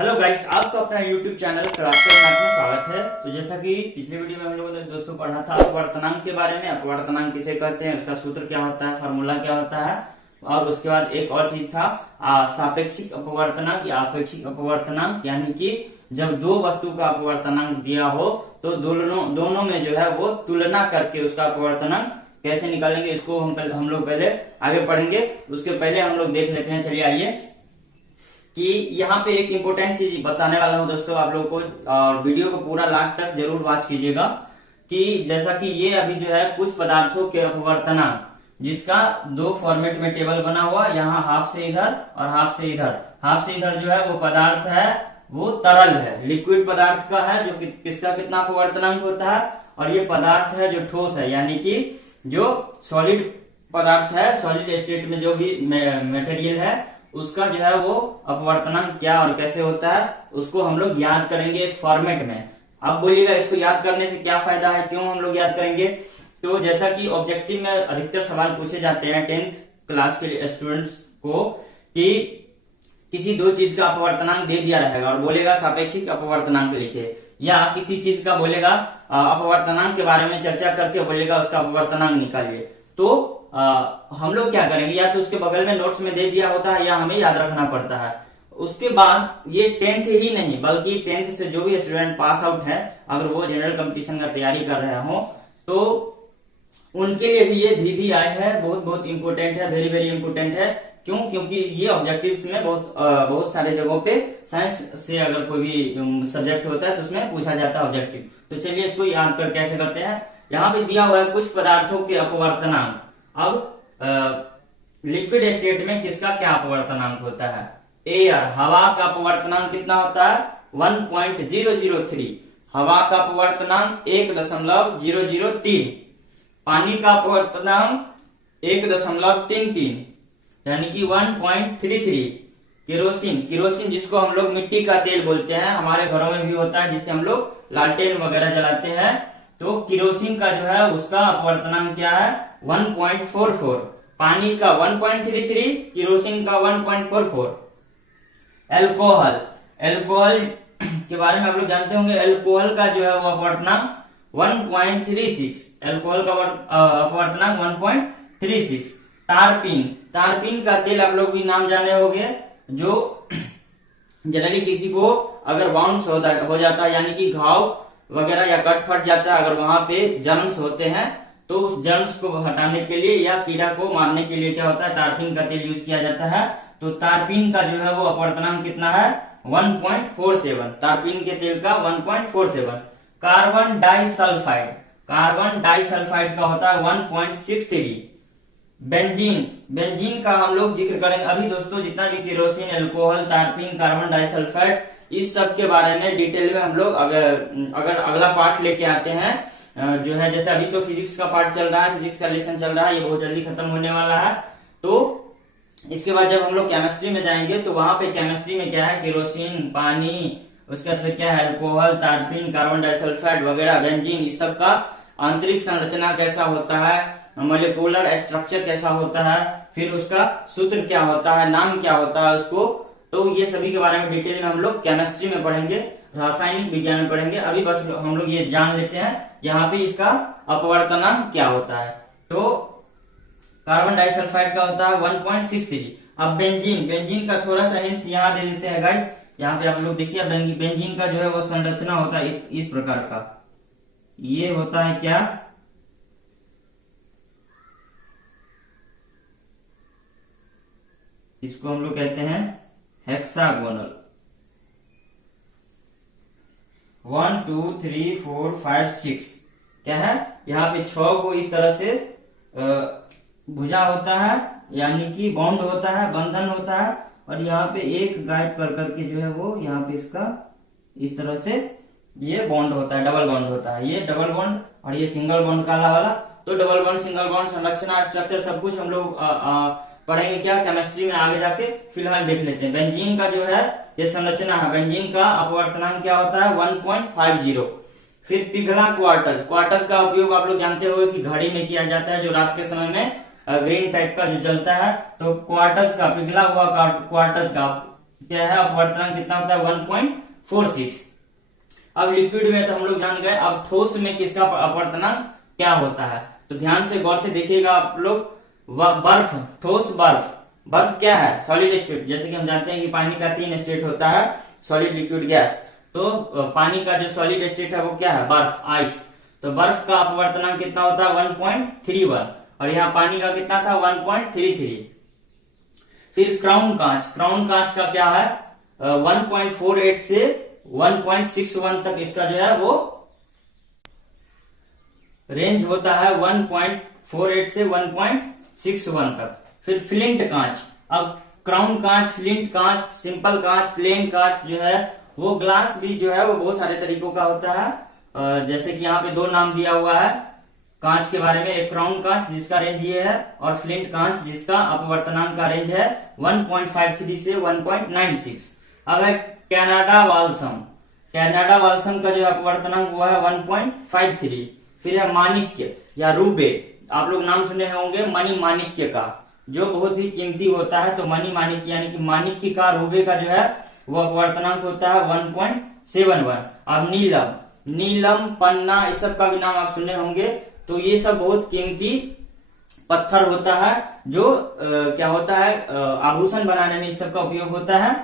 Hello guys, आपका अपना YouTube channel crafter math में स्वागत है। तो जैसा कि पिछले वीडियो में हम लोगों ने दोस्तों पढ़ा था अपवर्तनांक के बारे में। अपवर्तनांक किसे कहते हैं, उसका सूत्र क्या होता है, फार्मूला क्या होता है, और उसके बाद एक और चीज था सापेक्षिक अपवर्तनांक या आपेक्षिक अपवर्तनांक, यानी कि जब दो वस्तु का अपवर्तनांक दिया हो तो दोनों में जो है वो तुलना करके उसका अपवर्तनांक कैसे निकालेंगे, इसको हम लोग पहले आगे पढ़ेंगे। उसके पहले हम लोग देख लेते हैं, चलिए आइए, कि यहाँ पे एक इम्पोर्टेंट चीज बताने वाला हूँ दोस्तों आप लोगों को, और वीडियो को पूरा लास्ट तक जरूर वॉच कीजिएगा। कि जैसा कि ये अभी जो है कुछ पदार्थों के अपवर्तनांक, जिसका दो फॉर्मेट में टेबल बना हुआ, यहाँ हाफ से इधर और हाफ से इधर। हाफ से इधर जो है वो पदार्थ है, वो तरल है, लिक्विड पदार्थ का है, जो किसका कितना अपवर्तनांक होता है, और ये पदार्थ है जो ठोस है, यानी कि जो सॉलिड पदार्थ है, सॉलिड स्टेट में जो भी मटेरियल है उसका जो है वो अपवर्तनांक क्या और कैसे होता है, उसको हम लोग याद करेंगे एक फॉर्मेट में। अब बोलिएगा इसको याद करने से क्या फायदा है, क्यों हम लोग याद करेंगे। तो जैसा कि ऑब्जेक्टिव में अधिकतर सवाल पूछे जाते हैं 10th क्लास के स्टूडेंट्स को, कि किसी दो चीज का अपवर्तनांक दे दिया रहेगा और बोलेगा सापेक्षिक अपवर्तनांक लिखे, या किसी चीज का बोलेगा अपवर्तनांक के बारे में चर्चा करके बोलेगा उसका अपवर्तनांक निकालिए। तो हम लोग क्या करेंगे, या तो उसके बगल में नोट्स में दे दिया होता है या हमें याद रखना पड़ता है। उसके बाद ये 10th ही नहीं बल्कि 10th से जो भी स्टूडेंट पास आउट है, अगर वो जनरल कंपटीशन का तैयारी कर रहे हो तो उनके लिए भी ये VVI है, बहुत बहुत इंपोर्टेंट है, वेरी वेरी इंपोर्टेंट है। क्यों? क्योंकि ये ऑब्जेक्टिव्स में बहुत सारे जगहों पे साइंस से अगर कोई भी सब्जेक्ट होता है तो उसमें पूछा जाता है ऑब्जेक्टिव। तो चलिए इसको याद कर कैसे करते हैं। यहाँ पे दिया हुआ है कुछ पदार्थों के अपवर्तनांक। अब लिक्विड स्टेट में किसका क्या अपवर्तनांक होता है, एयर, हवा का अपवर्तनांक कितना होता है 1.003, हवा का अपवर्तनांक 1.003, पानी का अपवर्तनांक 1.33 यानी कि 1.33, केरोसिन जिसको हम लोग मिट्टी का तेल बोलते हैं, हमारे घरों में भी होता है जिसे हम लोग लालटेन वगैरह जलाते हैं, तो केरोसिन का जो है उसका अपवर्तनांक क्या है 1.44, पानी का 1.33, केरोसिन का 1.44। एल्कोहल के बारे में आप लोग जानते होंगे, एल्कोहल का जो है वो अपवर्तनांक 1.36, एल्कोहल का अपवर्तनांक 1.36। टारपीन का तेल आप लोग भी नाम जाने होंगे, जो जनरली किसी को अगर बाउंस हो जाता है, यानी कि घाव वगैरह या कट फट जाता है, अगर वहां पे जर्म्स होते हैं तो उस जर्म्स को हटाने के लिए या कीड़ा को मारने के लिए क्या होता है, टारपीन का तेल यूज किया जाता है। तो टारपीन का जो है वो अपवर्तनांक कितना है 1.47, टारपीन के तेल का 1.47। कार्बन डाइसल्फाइड का होता है 1.63। बेंजीन का हम लोग जिक्र करेंगे अभी दोस्तों। जितना भी केरोसिन, एल्कोहल, टारपीन, कार्बन डाइसल्फाइड, इस सब के बारे में डिटेल में हम लोग अगर अगला पार्ट लेके आते हैं, जो है जैसे अभी तो फिजिक्स का पार्ट चल रहा है, फिजिक्स का लेसन चल रहा है, ये बहुत जल्दी खत्म होने वाला है। तो इसके बाद जब हम लोग केमिस्ट्री में जाएंगे तो वहां पे केमिस्ट्री में क्या है, केरोसिन, पानी, उसके बाद क्या है एल्कोहल, टारपीन, कार्बन डाइसल्फाइड वगैरह, बेंजीन, इस सब का आंतरिक संरचना कैसा होता है, मॉलिक्यूलर स्ट्रक्चर कैसा होता है, फिर उसका सूत्र क्या होता है, नाम क्या होता है उसको, तो ये सभी के बारे में डिटेल में हम लोग केमिस्ट्री में पढ़ेंगे, रासायनिक विज्ञान में पढ़ेंगे। अभी बस हम लोग ये जान लेते हैं यहाँ पे इसका अपवर्तनांक क्या होता है। तो कार्बन डाइसल्फाइड का होता है 1.63। अब बेंजीन का थोड़ा सा हिंट्स यहाँ दे देते हैं गाइस। यहाँ पे आप लोग देखिए, बेंजीन का जो है वो संरचना होता है इस प्रकार का। ये होता है क्या, इसको हम लोग कहते हैं हेक्सागोनल। 1 2 3 4 5 6 क्या है, यहाँ पे 6 को इस तरह से भुजा होता है, यानी कि बॉन्ड होता है, बंधन होता है, और यहाँ पे एक गायब कर करके जो है वो यहाँ पे इसका इस तरह से ये बॉन्ड होता है, डबल बॉन्ड होता है, ये डबल बॉन्ड और ये सिंगल बॉन्ड काला वाला। तो डबल बॉन्ड, सिंगल बॉन्ड, संरचना, स्ट्रक्चर सब कुछ हम लोग पढ़ेंगे क्या केमिस्ट्री में आगे जाके। फिलहाल देख लेते हैं बेंजीन का जो है ये संरचना है। बेंजीन का अपवर्तनांक क्या होता है 1.50। फिर पिघला क्वार्टज का उपयोग आप लोग जानते होंगे कि घड़ी में किया जाता है, जो रात के समय में ग्रीन टाइप का जो जलता है। तो क्वार्टज का, पिघला हुआ क्वार्टज का क्या है, अपवर्तनांक कितना होता है 1.46। अब लिक्विड में तो हम लोग जान गए, अब ठोस में किसका अपवर्तनांक क्या होता है, तो ध्यान से गौर से देखिएगा आप लोग। बर्फ, ठोस बर्फ, बर्फ क्या है, सॉलिड स्टेट। जैसे कि हम जानते हैं कि पानी का 3 स्टेट होता है, सॉलिड, लिक्विड, गैस। तो पानी का जो सॉलिड स्टेट है वो क्या है, बर्फ, आइस। तो बर्फ का अपवर्तनांक कितना होता है 1.31, और यहाँ पानी का कितना था 1.33। फिर क्राउन कांच, क्राउन कांच का क्या है 1.48 से 1.61 तक इसका जो है वो रेंज होता है, 1.48 से 1.61 तक। फिर फ्लिंट कांच, अब क्राउन कांच, फ्लिंट कांच, सिंपल कांच, प्लेन कांच जो है वो ग्लास भी जो है वो बहुत सारे तरीकों का होता है। जैसे कि यहाँ पे 2 नाम दिया हुआ है कांच के बारे में, एक क्राउन कांच जिसका रेंज ये है, और फ्लिंट कांच जिसका अपवर्तनांक का रेंज है 1.53 से 1.96। अब है कनाडा बाल्सम, कनाडा बाल्सम का जो अपवर्तनांक हुआ है 1.53। फिर है माणिक्य या रूबे, आप लोग नाम सुने होंगे मणि माणिक्य का, जो बहुत ही कीमती होता है। तो मणि माणिक्य यानी कि माणिक्य का, रूबे का जो है वो अपवर्तनांक होता है 1.71। अब नीलम, नीलम, पन्ना, इस सब का भी नाम आप सुने होंगे। तो ये सब बहुत कीमती पत्थर होता है, जो क्या होता है आभूषण बनाने में इस सब का उपयोग होता है।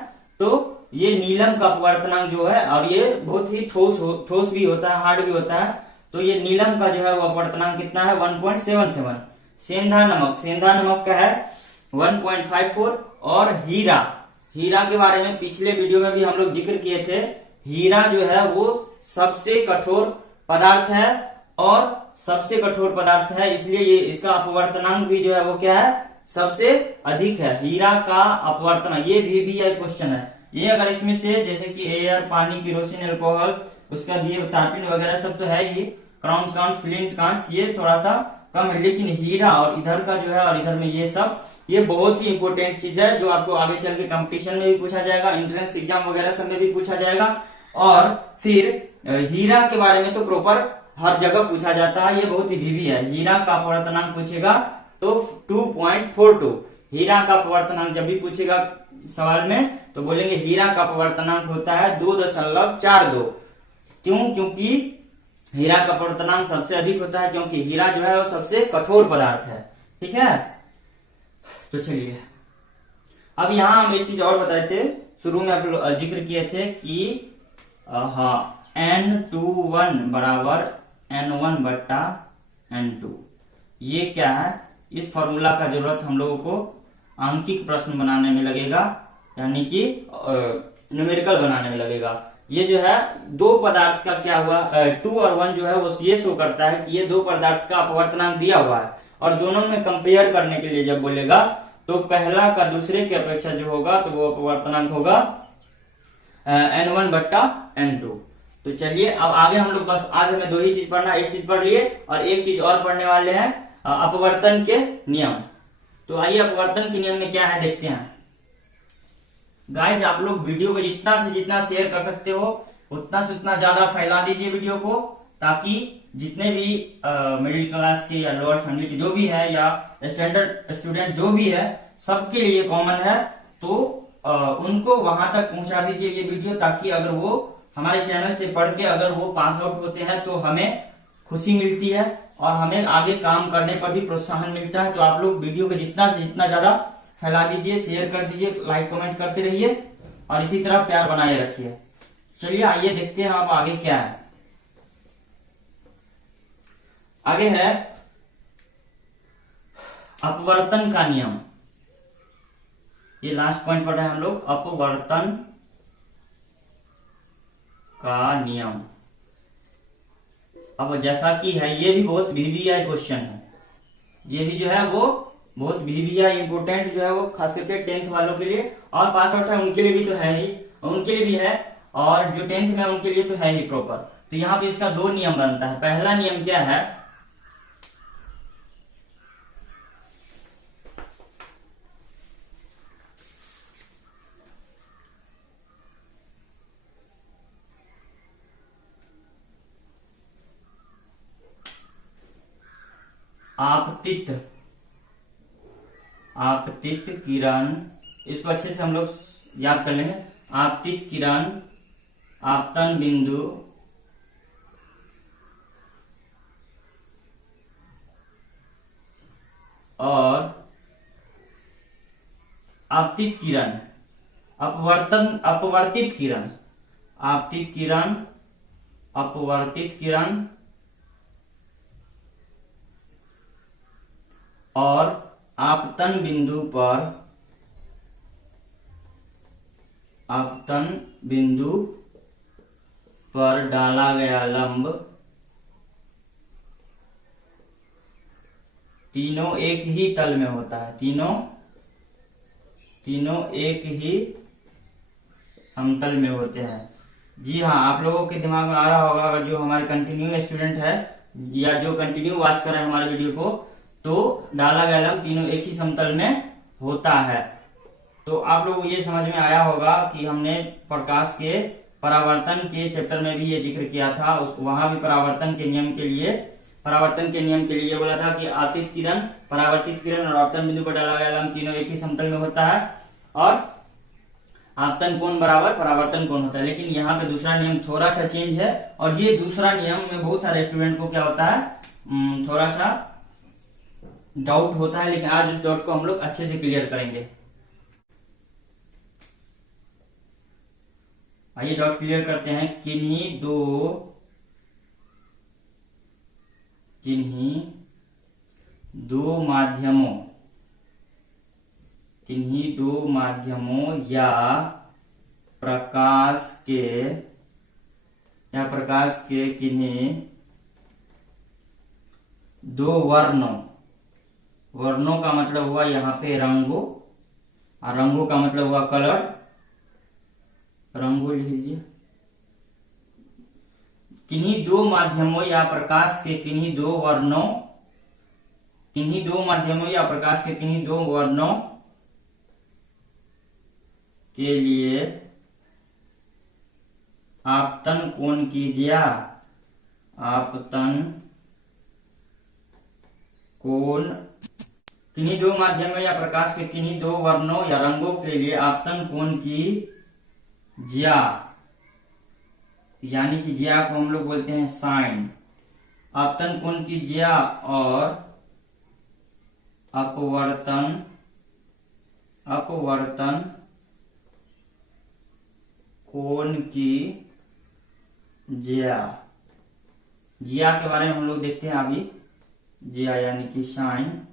तो ये नीलम का अपवर्तनांक जो है, और ये बहुत ही ठोस भी होता है, हार्ड भी होता है। तो ये नीलम का जो है वो अपवर्तनांक कितना है 1.77। सेंधा नमक, सेंधा नमक का है 1.54। और हीरा, हीरा के बारे में पिछले वीडियो में भी हम लोग जिक्र किए थे। हीरा जो है वो सबसे कठोर पदार्थ है, और सबसे कठोर पदार्थ है, इसलिए ये इसका अपवर्तनांक भी जो है वो क्या है, सबसे अधिक है। हीरा का अपवर्तनांक, ये भी एक क्वेश्चन है। ये अगर इसमें से जैसे कि एयर, पानी, केरोसिन, अल्कोहल, उसका दिए तारपीन वगैरह सब तो है ही, क्राउन कांच, फ्लिंट कांच ये थोड़ा सा कम है, लेकिन हीरा और इधर का जो है और इधर में ये सब, ये बहुत ही इंपॉर्टेंट चीज है, जो आपको आगे चल के कंपटीशन में भी पूछा जाएगा, एंट्रेंस एग्जाम वगैरह सब में भी पूछा जाएगा। और फिर हीरा के बारे में तो प्रॉपर हर जगह पूछा जाता है, ये बहुत ही बीवी है। हीरा का अपवर्तनांक पूछेगा तो 2.42, हीरा का अपवर्तनांक जब भी पूछेगा सवाल में तो बोलेंगे हीरा का अपवर्तनांक होता है 2.42। क्यों, क्योंकि हीरा का अपवर्तनांक सबसे अधिक होता है, क्योंकि हीरा जो है वो सबसे कठोर पदार्थ है। ठीक है, तो चलिए अब यहां हम एक चीज और बताए थे, शुरू में आप लोग जिक्र किए थे कि हाँ N21 बराबर N1 बट्टा N2। ये क्या है, इस फॉर्मूला का जरूरत हम लोगों को आंकिक प्रश्न बनाने में लगेगा, यानी कि न्यूमेरिकल बनाने में लगेगा। ये जो है 2 पदार्थ का क्या हुआ, 2 और 1 जो है वो ये शो करता है कि ये 2 पदार्थ का अपवर्तनांक दिया हुआ है, और दोनों में कंपेयर करने के लिए जब बोलेगा तो पहला का दूसरे की अपेक्षा जो होगा तो वो अपवर्तनांक होगा N1 बट्टा N2। तो चलिए अब आगे हम लोग, बस आज हमें 2 ही चीज पढ़ना, एक चीज पढ़ लिए और एक चीज और पढ़ने वाले हैं, अपवर्तन के नियम। तो आइए अपवर्तन के नियम में क्या है देखते हैं। गाइस आप लोग वीडियो को जितना से जितना शेयर कर सकते हो उतना से उतना ज्यादा फैला दीजिए वीडियो को, ताकि जितने भी मिडिल क्लास के या लोअर फैमिली के जो भी है या स्टैंडर्ड स्टूडेंट जो भी है, सबके लिए कॉमन है। तो उनको वहां तक पहुंचा दीजिए ये वीडियो, ताकि अगर वो हमारे चैनल से पढ़ के अगर वो पास आउट होते हैं तो हमें खुशी मिलती है और हमें आगे काम करने पर भी प्रोत्साहन मिलता है। तो आप लोग वीडियो को जितना से जितना ज्यादा फैला दीजिए, शेयर कर दीजिए, लाइक कमेंट करते रहिए और इसी तरह प्यार बनाए रखिए। चलिए आइए देखते हैं अब आगे क्या है। आगे है अपवर्तन का नियम। ये लास्ट पॉइंट पढ़ रहे हैं हम लोग, अपवर्तन का नियम। अब जैसा कि है ये भी बहुत वीवीआई क्वेश्चन है, ये भी जो है वो बहुत वीवीआई इंपोर्टेंट जो है वो खास करके 10th वालों के लिए, और पास आउट है उनके लिए भी तो है ही, उनके लिए भी है, और जो 10th में उनके लिए तो है ही प्रॉपर। तो यहाँ पे इसका 2 नियम बनता है। पहला नियम क्या है, आपतित किरण, इसको अच्छे से हम लोग याद कर लेंगे। आपतित किरण, आपतन बिंदु और आपतित किरण, अपवर्तित किरण, आपतित किरण, अपवर्तित किरण और आपतन बिंदु पर, आपतन बिंदु पर डाला गया लंब, तीनों एक ही तल में होता है, तीनों एक ही समतल में होते हैं। जी हाँ, आप लोगों के दिमाग में आ रहा होगा, अगर जो हमारे कंटिन्यू स्टूडेंट है या जो कंटिन्यू वॉच कर रहे हैं हमारे वीडियो को, तो डाला गया लंब तीनों एक ही समतल में होता है। तो आप लोगों को ये समझ में आया होगा कि हमने प्रकाश के परावर्तन के चैप्टर में भी ये जिक्र किया था, वहां भी परावर्तन के नियम के लिए बोला था कि आपतित किरण, परावर्तित किरण और आपतन बिंदु पर डाला गया लंब तीनों एक ही समतल में होता है और आपतन कोण बराबर परावर्तन कोण होता है। लेकिन यहाँ पे दूसरा नियम थोड़ा सा चेंज है, और ये दूसरा नियम में बहुत सारे स्टूडेंट को क्या होता है, थोड़ा सा डाउट होता है, लेकिन आज उस डाउट को हम लोग अच्छे से क्लियर करेंगे। आइए डाउट क्लियर करते हैं। किन्हीं दो माध्यमों या प्रकाश के किन्हीं दो वर्णों का मतलब हुआ यहाँ पे रंगों, और रंगों का मतलब हुआ कलर, रंगों लिख लीजिए। किन्हीं दो माध्यमों या प्रकाश के किन्हीं दो माध्यमों या प्रकाश के किन्हीं दो वर्णों के लिए आपतन कोण की ज्या, आपतन कोण, किन्हीं दो माध्यमों या प्रकाश के किन्हीं दो वर्णों या रंगों के लिए आपतन कोण की ज्या, यानी कि ज्या को हम लोग बोलते हैं साइन, आपतन कोण की ज्या और अपवर्तन कोण की ज्या के बारे में हम लोग देखते हैं अभी। ज्या यानी कि साइन,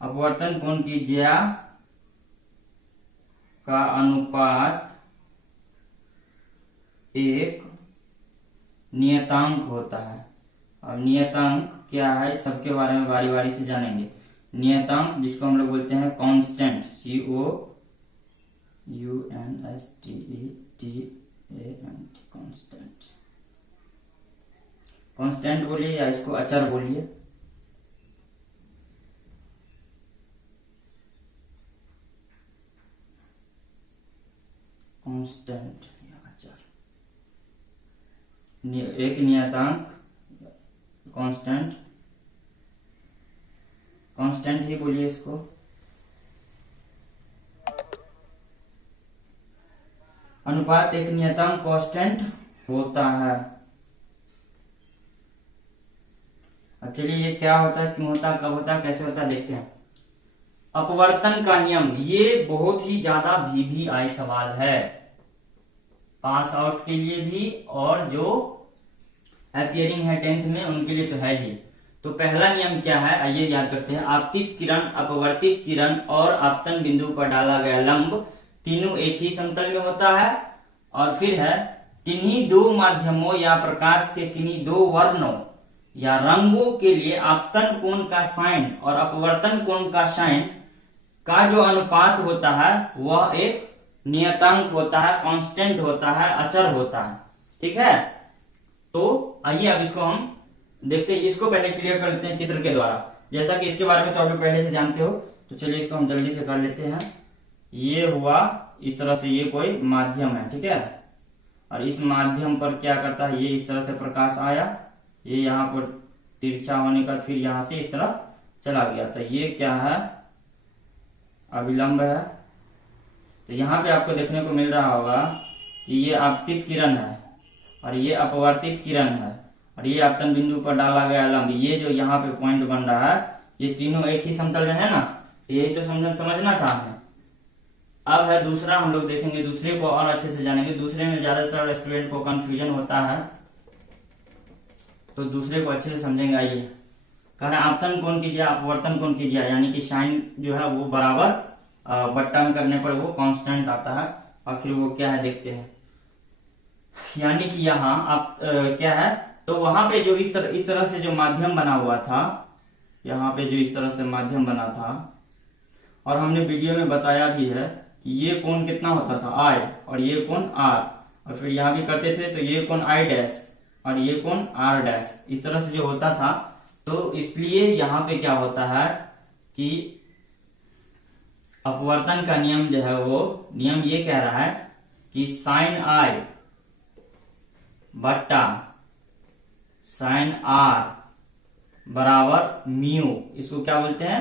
अपवर्तन कोण की ज्या का अनुपात एक नियतांक होता है। अब नियतांक क्या है, सबके बारे में बारी बारी से जानेंगे। नियतांक जिसको हम लोग बोलते हैं कांस्टेंट, CONSTANT, कांस्टेंट बोलिए या इसको अचर बोलिए। कांस्टेंट या अचर, एक नियतांक, कांस्टेंट ही बोलिए इसको। अनुपात एक नियतांक कांस्टेंट होता है। अब चलिए ये क्या होता है, क्यों होता है, कब होता है, कैसे होता है, देखते हैं। अपवर्तन का नियम, ये बहुत ही ज्यादा VVI सवाल है, पास आउट के लिए भी और जो अपीयरिंग है 10th में उनके लिए तो है ही। तो पहला नियम क्या है, आइए याद करते हैं। आपतित किरण, अपवर्तित किरण और आपतन बिंदु पर डाला गया लंब तीनों एक ही समतल में होता है। और फिर है, किन्हीं दो माध्यमों या प्रकाश के किन्हीं दो वर्णों या रंगों के लिए आपतन कोण का साइन और अपवर्तन कोण का साइन का जो अनुपात होता है वह एक नियतांक होता है, कांस्टेंट होता है, अचर होता है। ठीक है, तो आइए अब इसको हम देखते हैं। इसको पहले क्लियर कर लेते हैं चित्र के द्वारा, जैसा कि इसके बारे में तो आप लोग पहले से जानते हो। तो चलिए इसको हम जल्दी से कर लेते हैं। ये हुआ इस तरह से, ये कोई माध्यम है, ठीक है, और इस माध्यम पर क्या करता है, ये इस तरह से प्रकाश आया, ये यहाँ पर तिरछा होने का फिर यहां से इस तरह चला गया। तो ये क्या है, अभिलंब है, तो यहाँ पे आपको देखने को मिल रहा होगा कि ये आपतित किरण है और ये अपवर्तित किरण है और ये आपतन बिंदु पर डाला गया लंब, ये जो यहाँ पे पॉइंट बन रहा है, ये तीनों एक ही समतल में है ना, यही तो समझना था हमें। अब है दूसरा, हम लोग देखेंगे दूसरे को और अच्छे से जानेंगे। दूसरे में ज्यादातर स्टूडेंट को कंफ्यूजन होता है, तो दूसरे को अच्छे से समझेंगे। आइए, कह रहे हैं आपतन कोण कीजिए, अपवर्तन कोण कीजिए, यानी कि साइन जो है वो बराबर बट्टा करने पर वो कांस्टेंट आता है। आखिर वो क्या है देखते हैं। यानी कि यहाँ आप क्या है, तो वहां पे जो इस तरह से जो माध्यम बना हुआ था, यहाँ पे जो इस तरह से माध्यम बना था, और हमने वीडियो में बताया भी है कि ये कोण कितना होता था I और ये कोण R, और फिर यहाँ भी करते थे तो ये कोण I डैश और ये कोण R डैश, इस तरह से जो होता था। तो इसलिए यहाँ पे क्या होता है कि अपवर्तन का नियम जो है वो नियम ये कह रहा है कि साइन I बट्टा साइन R बराबर म्यू, इसको क्या बोलते हैं,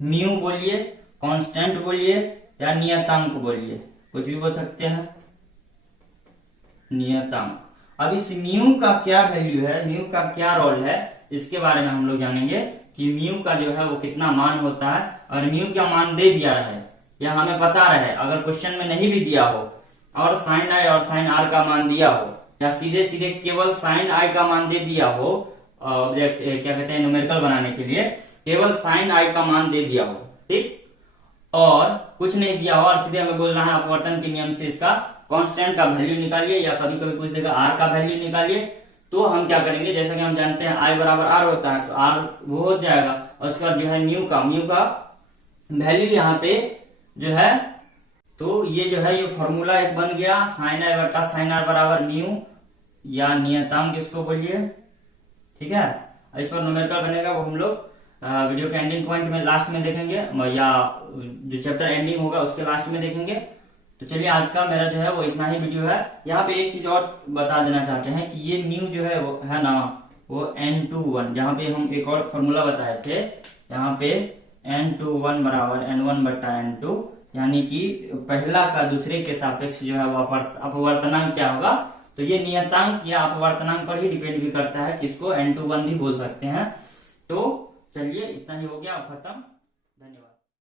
म्यू बोलिए, कांस्टेंट बोलिए या नियतांक बोलिए, कुछ भी बोल सकते हैं, नियतांक। अब इस म्यू का क्या वैल्यू है, म्यू का क्या रोल है, इसके बारे में हम लोग जानेंगे कि म्यू का जो है वो कितना मान होता है, और म्यू क्या मान दे दिया रहे या हमें पता रहे, अगर क्वेश्चन में नहीं भी दिया हो और साइन I और साइन R का मान दिया हो, या सीधे सीधे केवल साइन I का मान दे दिया हो, ऑब्जेक्ट क्या कहते हैं न्यूमेरिकल बनाने के लिए केवल साइन I का मान दे दिया हो, ठीक, और कुछ नहीं दिया हो और सीधे हमें बोलना है अपवर्तन के नियम से इसका कांस्टेंट का वैल्यू निकालिए, या कभी कभी पूछ देगा R का वैल्यू निकालिए, तो हम क्या करेंगे, जैसा कि हम जानते हैं I बराबर R होता है, तो R वो हो जाएगा, और उसके बाद जो है म्यू का वैल्यू यहाँ पे जो है, तो ये जो है ये फॉर्मूला एक बन गया, साइन I बटा साइन R बराबर म्यू या नियतांक इसको बोलिए, ठीक है। इस पर न्यूमेरिकल बनेगा वो हम लोग वीडियो के एंडिंग पॉइंट में लास्ट में देखेंगे, या जो चैप्टर एंडिंग होगा उसके लास्ट में देखेंगे। तो चलिए आज का मेरा जो है वो इतना ही वीडियो है। यहाँ पे एक चीज और बता देना चाहते हैं कि ये म्यू जो है वो है ना वो n21, जहाँ पे हम एक और फॉर्मूला बताए थे, यहाँ पे n21 बराबर n1 बटा n2, यानी कि पहला का दूसरे के सापेक्ष जो है वो अपवर्तनांक क्या होगा, तो ये नियतांक या अपवर्तनांक पर ही डिपेंड भी करता है, किसको n21 भी बोल सकते हैं। तो चलिए इतना ही हो गया, अब खत्म।